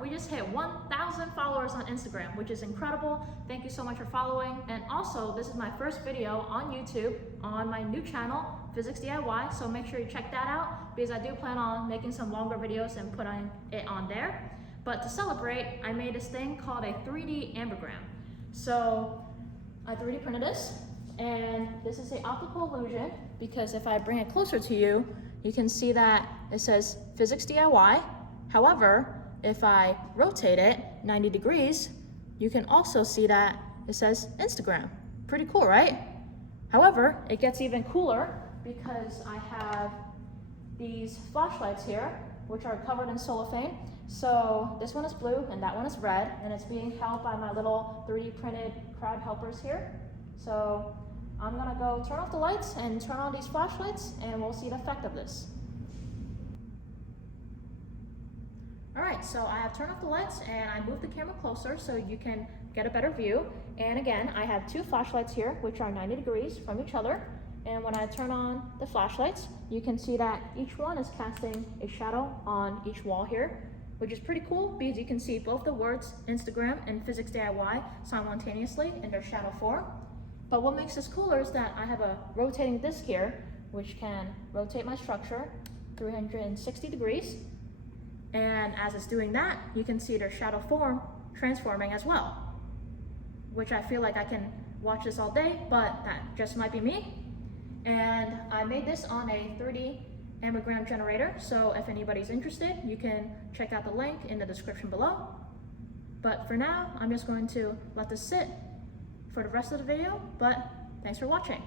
we just hit 1,000 followers on Instagram, which is incredible. Thank you so much for following. And also, this is my first video on YouTube on my new channel, PHYSICSDIY, so make sure you check that out because I do plan on making some longer videos and putting it on there. But to celebrate, I made this thing called a 3D Ambigram. So I 3D printed this, and this is an optical illusion because if I bring it closer to you, you can see that it says PHYSICSDIY. However, if I rotate it 90 degrees, you can also see that it says Instagram. Pretty cool, right? However, it gets even cooler because I have these flashlights here, which are covered in cellophane. So this one is blue and that one is red, and it's being held by my little 3D printed crowd helpers here. So I'm gonna go turn off the lights and turn on these flashlights, and we'll see the effect of this. All right, so I have turned off the lights and I moved the camera closer so you can get a better view. And again, I have two flashlights here, which are 90 degrees from each other. And when I turn on the flashlights, you can see that each one is casting a shadow on each wall here, which is pretty cool because you can see both the words Instagram and PHYSICSDIY simultaneously in their shadow form. But what makes this cooler is that I have a rotating disc here, which can rotate my structure 360 degrees. And as it's doing that, you can see their shadow form transforming as well, which I feel like I can watch this all day, but that just might be me. And I made this on a 3D Ambigram generator, so if anybody's interested, you can check out the link in the description below. But for now, I'm just going to let this sit for the rest of the video, but thanks for watching.